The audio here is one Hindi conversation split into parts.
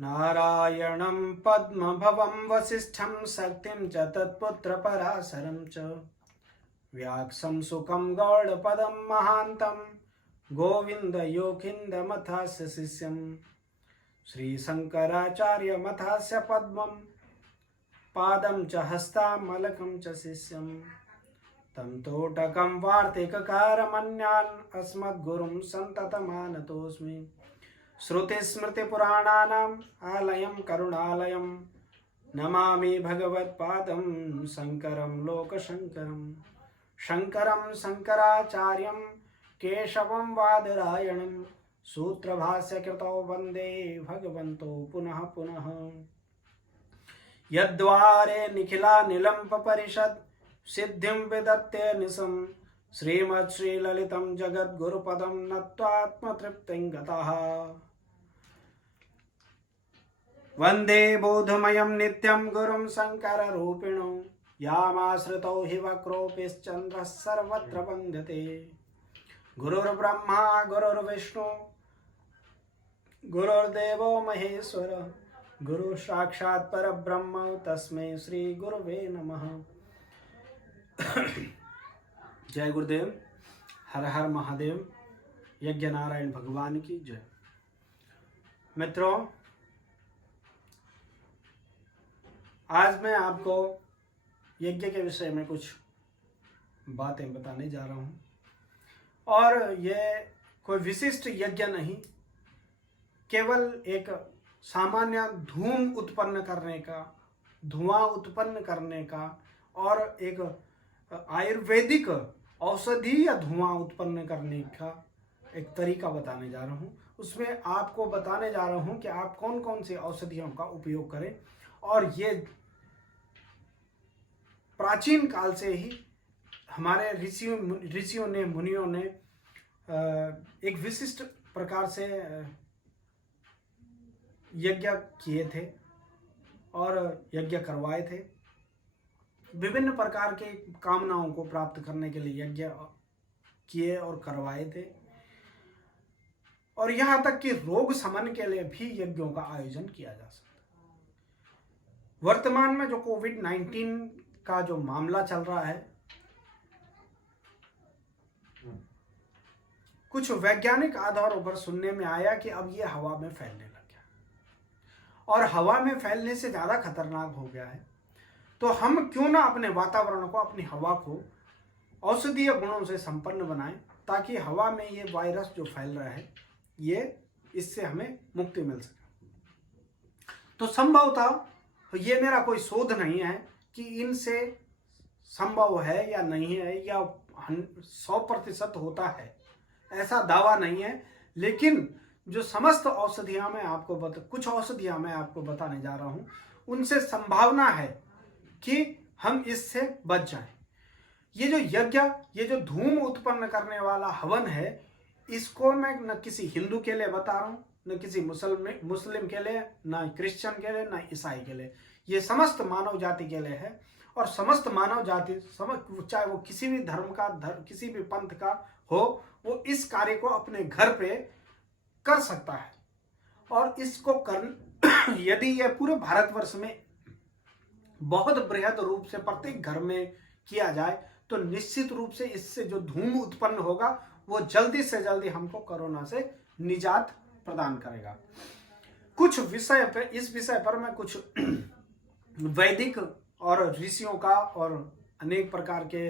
नारायणं पद्मभवं वसिष्ठं शक्तिं च तत्पुत्रपराशरं च व्यासं सुखं गौडपदं महान्तं गोविन्दयोगीन्द्रमथास्य शिष्यं श्रीशङ्कराचार्यमथास्य पद्मं पादं च हस्तामलकं च शिष्यं तं तोटकं वार्तिककारमन्यान् अस्मद्गुरुं सन्ततमानतोऽस्मि। श्रुतिस्मृतिपुराणानाम् आलयं करुणालयं नमामि भगवत्पादं शङ्करं लोकशङ्करं शङ्करं शङ्कराचार्यं केशवं वादरायणं सूत्रभाष्यकृतौ वन्दे भगवन्तो पुनः पुनः। यद्वारे निखिलानिलम्पपरिषद् सिद्धिं विदत्ते निशं श्रीमत्श्रीललितं जगद्गुरुपदं नत्वात्मतृप्तिं गतः। वन्दे बोधमयं नित्यं गुरुं शङ्कररूपिणो यामाश्रितौ हि वक्रोऽपिश्चन्द्रः सर्वत्र वन्द्यते। गुरुर्ब्रह्मा गुरुर्विष्णु गुरुर्देवो महेश्वर गुरु साक्षात् परब्रह्म तस्मै श्री गुरुवे नमः। जय गुरुदेव, हर हर महादेव, यज्ञ नारायण भगवान की जय। मित्रों, आज मैं आपको यज्ञ के विषय में कुछ बातें बताने जा रहा हूँ। और ये कोई विशिष्ट यज्ञ नहीं, केवल एक सामान्य धूम उत्पन्न करने का, धुआं उत्पन्न करने का और एक आयुर्वेदिक औषधि या धुआं उत्पन्न करने का एक तरीका बताने जा रहा हूँ। उसमें आपको बताने जा रहा हूँ कि आप कौन कौन सी औषधियों का उपयोग करें। और ये प्राचीन काल से ही हमारे ऋषियों ने, मुनियों ने एक विशिष्ट प्रकार से यज्ञ किए थे और यज्ञ करवाए थे। विभिन्न प्रकार के कामनाओं को प्राप्त करने के लिए यज्ञ किए और करवाए थे। और यहाँ तक कि रोग शमन के लिए भी यज्ञों का आयोजन किया जा सकता है। वर्तमान में जो कोविड-19 का जो मामला चल रहा है, कुछ वैज्ञानिक आधारों पर सुनने में आया कि अब ये हवा में फैलने लग गया और हवा में फैलने से ज़्यादा खतरनाक हो गया है। तो हम क्यों ना अपने वातावरण को, अपनी हवा को औषधीय गुणों से संपन्न बनाएं, ताकि हवा में ये वायरस जो फैल रहा है, ये इससे हमें मुक्ति मिल सके। तो संभवतः ये मेरा कोई शोध नहीं है कि इनसे संभव है या नहीं है, या 100% होता है, ऐसा दावा नहीं है। लेकिन जो समस्त औषधियाँ मैं आपको कुछ औषधियाँ मैं आपको बताने जा रहा हूँ, उनसे संभावना है कि हम इससे बच जाएं। ये जो यज्ञ, ये जो धूम उत्पन्न करने वाला हवन है, इसको मैं न किसी हिंदू के लिए बता रहा हूँ, न किसी मुस्लिम के लिए, न क्रिश्चियन के लिए, न ईसाई के लिए। ये समस्त मानव जाति के लिए है। और समस्त मानव जाति, चाहे वो किसी भी धर्म का, किसी भी पंथ का हो, वो इस कार्य को अपने घर पे कर सकता है। और इसको यदि ये पूरे भारतवर्ष में बहुत बृहद रूप से प्रत्येक घर में किया जाए, तो निश्चित रूप से इससे जो धूम उत्पन्न होगा, वो जल्दी से जल्दी हमको कोरोना से निजात प्रदान करेगा। कुछ विषय पे, इस विषय पर मैं कुछ वैदिक और ऋषियों का और अनेक प्रकार के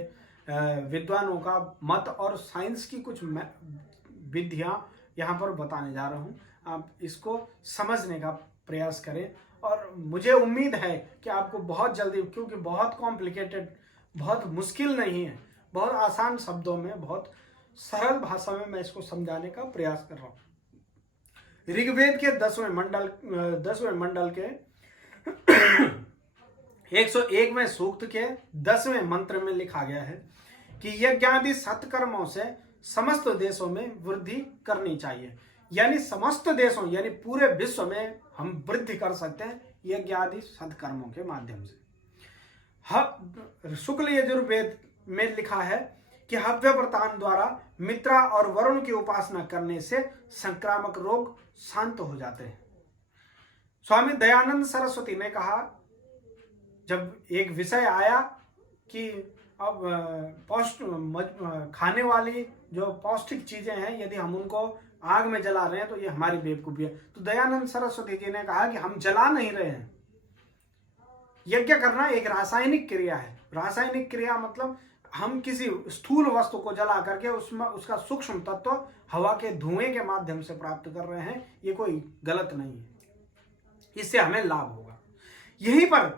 विद्वानों का मत और साइंस की कुछ विधियां यहाँ पर बताने जा रहा हूँ। आप इसको समझने का प्रयास करें। और मुझे उम्मीद है कि आपको बहुत जल्दी, क्योंकि बहुत कॉम्प्लिकेटेड, बहुत मुश्किल नहीं है, बहुत आसान शब्दों में, बहुत सरल भाषा में मैं इसको समझाने का प्रयास कर रहा हूँ। ऋग्वेद के 10वें मंडल के 101वें सूक्त के 10वें मंत्र में लिखा गया है कि यज्ञादि सत्कर्मों से समस्त देशों में वृद्धि करनी चाहिए। यानी समस्त देशों, यानी पूरे विश्व में हम वृद्धि कर सकते हैं यज्ञ आदि सत्कर्मों के माध्यम से। शुक्ल यजुर्वेद में लिखा है कि हव्य व्रतान द्वारा मित्रा और वरुण की उपासना करने से संक्रामक रोग शांत हो जाते हैं। स्वामी दयानंद सरस्वती ने कहा, जब एक विषय आया कि अब खाने वाली जो पौष्टिक चीजें हैं यदि हम उनको आग में जला रहे हैं तो ये हमारी बेवकूफी है, तो दयानंद सरस्वती जी ने कहा कि हम जला नहीं रहे हैं। यज्ञ करना एक रासायनिक क्रिया है। रासायनिक क्रिया मतलब हम किसी स्थूल वस्तु को जला करके उसमें उसका सूक्ष्म तत्व हवा के धुएं के माध्यम से प्राप्त कर रहे हैं, ये कोई गलत नहीं है, इससे हमें लाभ होगा। यहीं पर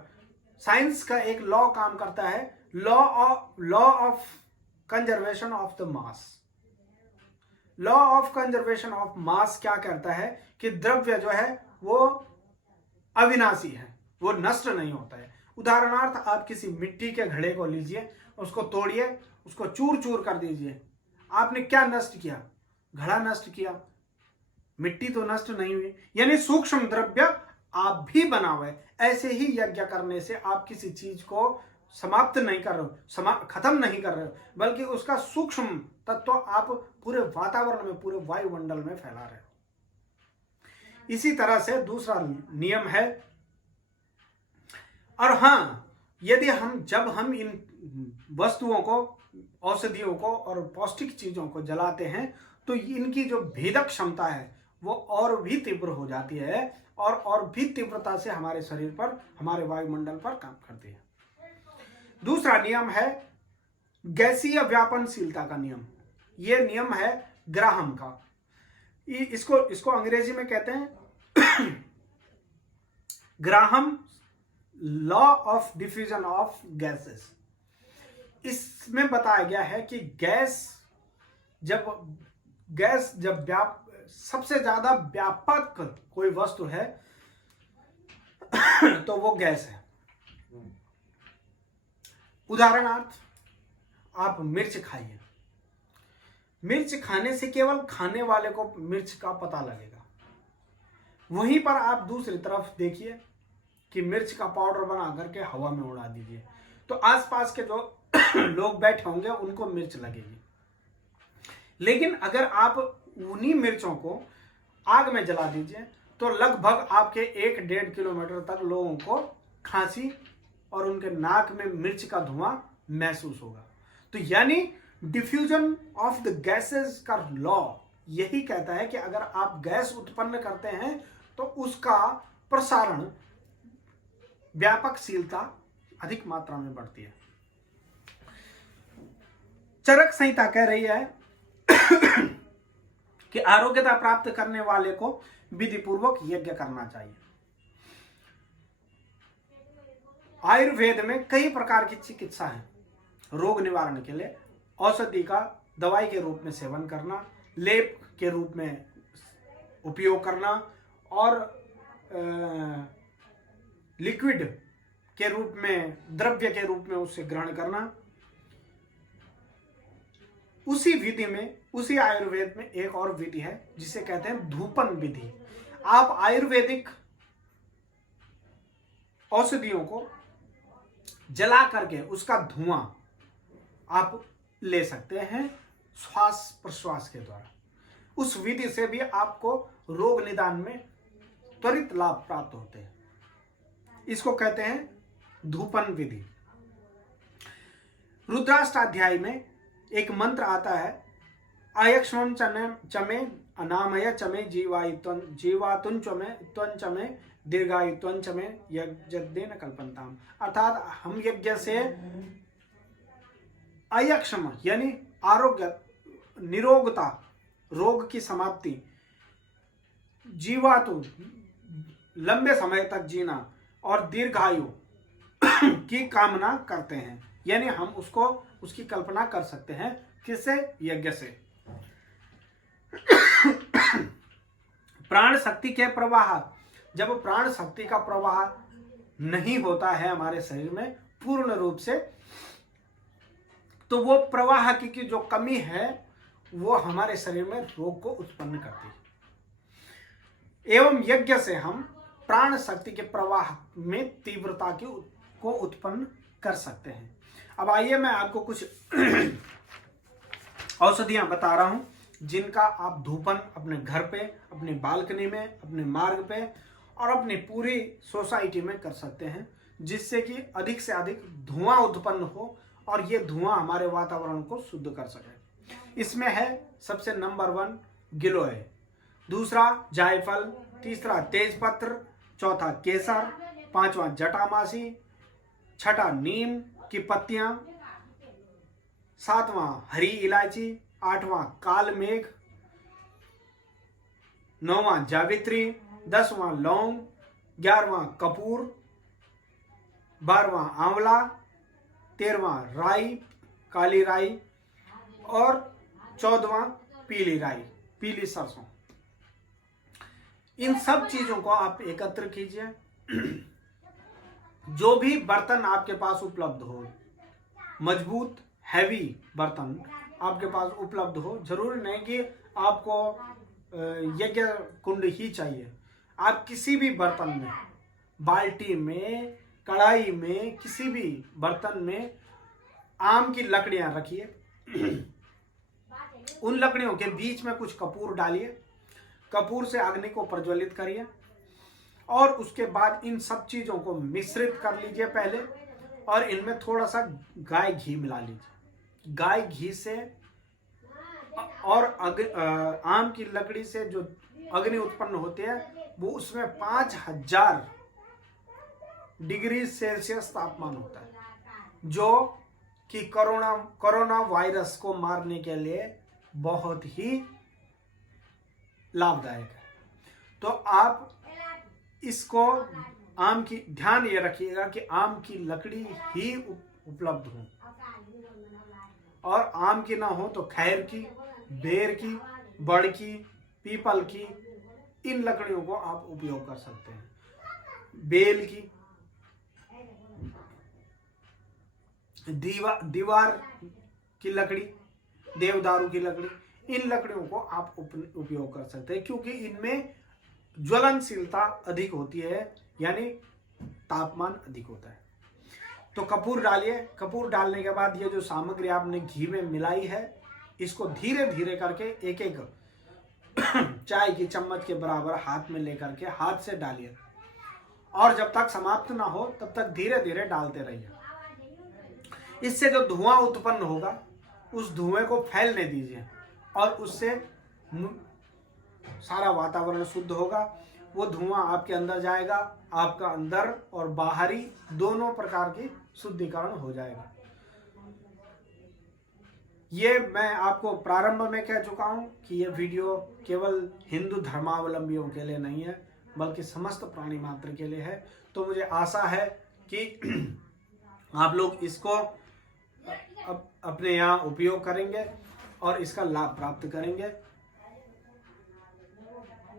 साइंस का एक लॉ काम करता है, law of conservation of the mass. Law of conservation of mass क्या कहता है कि द्रव्य जो है वो अविनाशी है, वो नष्ट नहीं होता है। उदाहरणार्थ आप किसी मिट्टी के घड़े को लीजिए, उसको तोड़िए, उसको चूर चूर कर दीजिए, आपने क्या नष्ट किया? घड़ा नष्ट किया, मिट्टी तो नष्ट नहीं हुई। यानी सूक्ष्म द्रव्य आप भी बना हुए। ऐसे ही यज्ञ करने से आप किसी चीज को समाप्त नहीं कर रहे हो, खत्म नहीं कर रहे हो, बल्कि उसका सूक्ष्म तत्व आप पूरे वातावरण में, पूरे वायुमंडल में फैला रहे हो। इसी तरह से दूसरा नियम है, और हाँ, यदि जब हम इन वस्तुओं को, औषधियों को और पौष्टिक चीजों को जलाते हैं तो इनकी जो भेदक क्षमता है वो और भी तीव्र हो जाती है और भी तीव्रता से हमारे शरीर पर, हमारे वायुमंडल पर काम करती है। दूसरा नियम है गैसीय व्यापनशीलता का नियम। यह नियम है ग्राहम का। इसको अंग्रेजी में कहते हैं Graham law of diffusion of gases. इसमें बताया गया है कि गैस जब सबसे ज्यादा व्यापक कोई वस्तु है तो वो गैस है। उदाहरणार्थ, आप मिर्च खाइए, मिर्च खाने से केवल खाने वाले को मिर्च का पता लगेगा। वहीं पर आप दूसरी तरफ देखिए कि मिर्च का पाउडर बना करके हवा में उड़ा दीजिए, तो आसपास के जो लोग बैठे होंगे उनको मिर्च लगेगी। लेकिन अगर आप उन्हीं मिर्चों को आग में जला दीजिए तो लगभग आपके 1-1.5 किलोमीटर तक लोगों को खांसी और उनके नाक में मिर्च का धुआं महसूस होगा। तो यानी डिफ्यूजन ऑफ द गैसेस का लॉ यही कहता है कि अगर आप गैस उत्पन्न करते हैं तो उसका प्रसारण, व्यापकशीलता अधिक मात्रा में बढ़ती है। चरक संहिता कह रही है कि आरोग्यता प्राप्त करने वाले को विधि पूर्वक यज्ञ करना चाहिए। आयुर्वेद में कई प्रकार की चिकित्सा है। रोग निवारण के लिए औषधि का दवाई के रूप में सेवन करना, लेप के रूप में उपयोग करना और लिक्विड के रूप में, द्रव्य के रूप में उसे ग्रहण करना। उसी विधि में, उसी आयुर्वेद में एक और विधि है जिसे कहते हैं धूपन विधि। आप आयुर्वेदिक औषधियों को जला करके उसका धुआं आप ले सकते हैं श्वास प्रश्वास के द्वारा। उस विधि से भी आपको रोग निदान में त्वरित लाभ प्राप्त होते हैं। इसको कहते हैं धूपन विधि। रुद्राष्टाध्याय में एक मंत्र आता है, अयक्ष्मं चमे अनामय चमे जीवातुं चमे दीर्घायुत्वं चमे यज्ञेन कल्पन्ताम। अर्थात हम यज्ञ से अयक्ष्म यानी आरोग्य, निरोगता, रोग की समाप्ति, जीवातु लंबे समय तक जीना और दीर्घायु की कामना करते हैं। यानी हम उसकी कल्पना कर सकते हैं किससे? यज्ञ से। प्राण शक्ति के प्रवाह, जब प्राण शक्ति का प्रवाह नहीं होता है हमारे शरीर में पूर्ण रूप से, तो वो प्रवाह की जो कमी है वो हमारे शरीर में रोग को उत्पन्न करती है। एवं यज्ञ से हम प्राण शक्ति के प्रवाह में तीव्रता को उत्पन्न कर सकते हैं। अब आइए मैं आपको कुछ औषधियां बता रहा हूं जिनका आप धूपन अपने घर पे, अपनी बालकनी में, अपने मार्ग पे और अपनी पूरी सोसाइटी में कर सकते हैं, जिससे कि अधिक से अधिक धुआं उत्पन्न हो और ये धुआं हमारे वातावरण को शुद्ध कर सके। इसमें है सबसे नंबर 1 गिलोय, दूसरा जायफल, तीसरा तेजपत्र, चौथा केसर, पांचवा जटामासी, छठा नीम की पत्तियां, सातवां हरी इलायची, आठवां काल मेघ, नौवां जावित्री, 10वां लौंग, 11वां कपूर, 12वां आंवला, 13वां राई, काली राई और 14वां पीली राई, पीली सरसों। इन सब चीजों को आप एकत्र कीजिए। जो भी बर्तन आपके पास उपलब्ध हो, मजबूत हैवी बर्तन आपके पास उपलब्ध हो, जरूरी नहीं कि आपको यज्ञ कुंड ही चाहिए। आप किसी भी बर्तन में, बाल्टी में, कढ़ाई में, किसी भी बर्तन में आम की लकड़ियां रखिए। उन लकड़ियों के बीच में कुछ कपूर डालिए, कपूर से अग्नि को प्रज्वलित करिए और उसके बाद इन सब चीजों को मिश्रित कर लीजिए पहले, और इनमें थोड़ा सा गाय घी मिला लीजिए। गाय घी से और आम की लकड़ी से जो अग्नि उत्पन्न होते हैं वो उसमें 5000 डिग्री सेल्सियस तापमान होता है, जो कि कोरोना वायरस को मारने के लिए बहुत ही लाभदायक है। तो आप इसको आम की, ध्यान ये रखिएगा कि आम की लकड़ी ही उपलब्ध हो, और आम की ना हो तो खैर की, बेर की, बड़ की, पीपल की, इन लकड़ियों को आप उपयोग कर सकते हैं। बेल की, दीवार की लकड़ी, देवदारू की लकड़ी, इन लकड़ियों को आप उपयोग कर सकते हैं, क्योंकि इनमें ज्वलनशीलता अधिक होती है, यानी तापमान अधिक होता है। तो कपूर डालिए। कपूर डालने के बाद ये जो सामग्री आपने घी में मिलाई है, इसको धीरे धीरे करके एक एक चाय की चम्मच के बराबर हाथ में लेकर के हाथ से डालिए, और जब तक समाप्त ना हो तब तक धीरे धीरे डालते रहिए। इससे जो धुआं उत्पन्न होगा उस धुएं को फैलने दीजिए, और उससे सारा वातावरण शुद्ध होगा। वो धुआं आपके अंदर जाएगा, आपका अंदर और बाहरी दोनों प्रकार की शुद्धिकरण हो जाएगा। ये मैं आपको प्रारंभ में कह चुका हूं कि ये वीडियो केवल हिंदू धर्मावलंबियों के लिए नहीं है, बल्कि समस्त प्राणी मात्र के लिए है। तो मुझे आशा है कि आप लोग इसको अपने यहाँ उपयोग करेंगे और इसका लाभ प्राप्त करेंगे।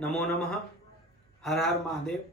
नमो नमः। हर हर महादेव।